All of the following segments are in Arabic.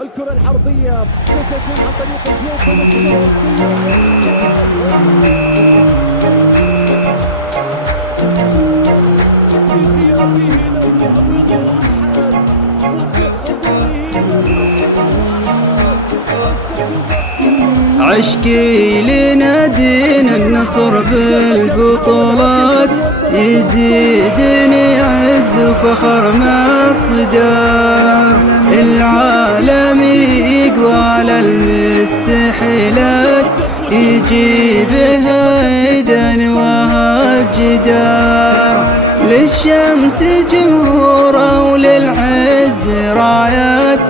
الكرة العرضية ستكون عن طريق الجوف في غيابه لم يعوضه أحد وفي حضوره عشقي لنادينا النصر بالبطولات يزيدني عز وفخر ما صدار. العالم يقوى على المستحيلات يجيبها إذا نواها بجدار. للشمس جمهوره وللعز رايات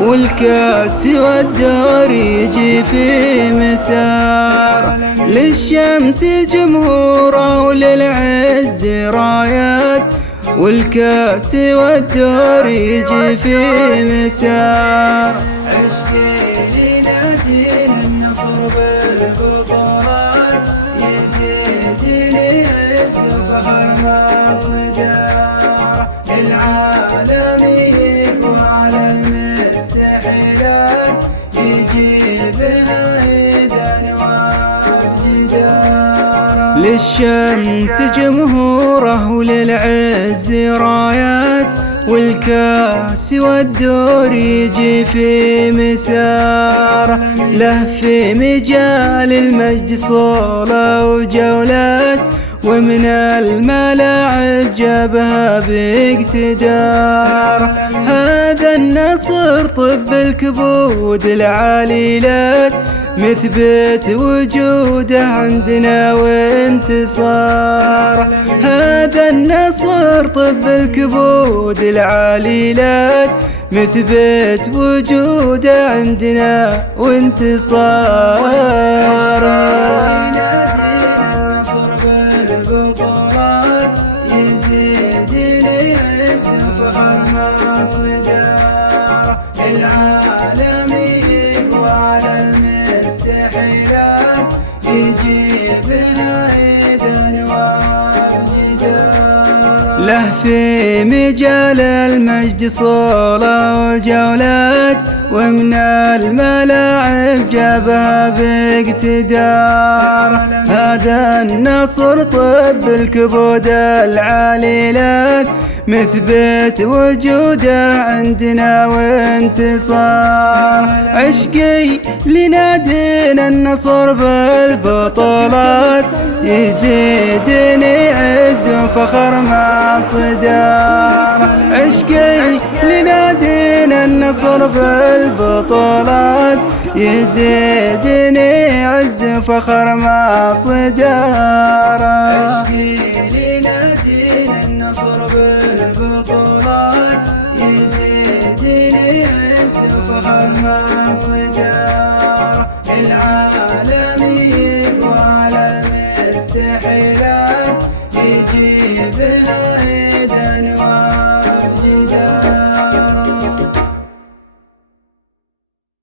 والكاس والدور يجي في مسار. للشمس جمهوره وللعز رايات والكاس والدور يجي في مسار. عشقي لنادينا النصر بالبطولات يزيدني عز وفخر ما صدار. العالم يقوى على المستحيلات يجيبها إذا نواف جدار. للشمس جمهوره وللعز رايات والكاس والدور يجي في مسار. له في مجال المجد صولة وجولات ومن الملاعب جابها باقتدار. هذا النصر طب الكبود العليلات مثبت وجوده عندنا وانتصار. هذا النصر طب الكبود العليلات مثبت وجوده عندنا وانتصار. بالبطولات يزيدني عز وفخر ما صدار. العالم يقوى على المستحيلات يجيبها إذا نواف جدار. له في مجال المجد صولة وجولات ومن الملاعب جابها باقتدار. هذا النصر طب الكبود العليلات مثبت وجوده عندنا وانتصار. عشقي لنادينا النصر بالبطولات يزيدني عز وفخر ما صدار. عشقي لنادينا النصر بالبطولات يزيدني عز وفخر ما صدار. عشقي لنادينا النصر بالبطولات يزيدني عز وفخر ما صدار. العالم يقوى على المستحيلات يجيبها